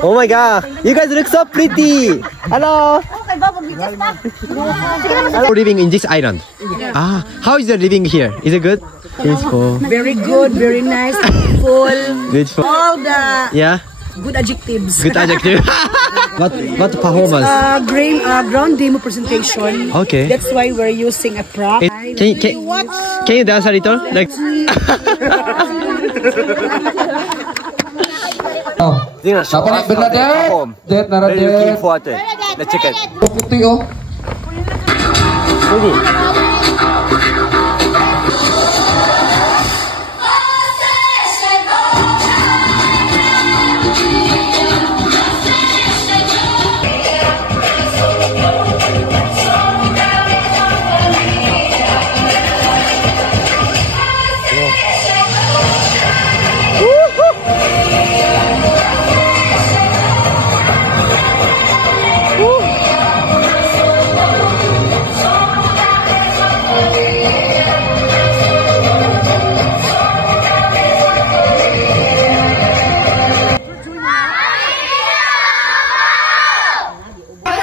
Oh my god, you guys look so pretty. Hello. Hello. Living in this island. Ah, how is the living here? Is it good? Peaceful. Very good, very nice, beautiful. Beautiful. All the good adjectives. Good adjective. What performance? Ground demo presentation. Okay. That's why we're using a prop. Can you dance a little? Like. Dapat Bernadette. Looking forward to the chicken. Putih oh.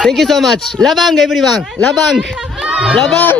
Thank you so much. Labang everyone. Labang. Labang.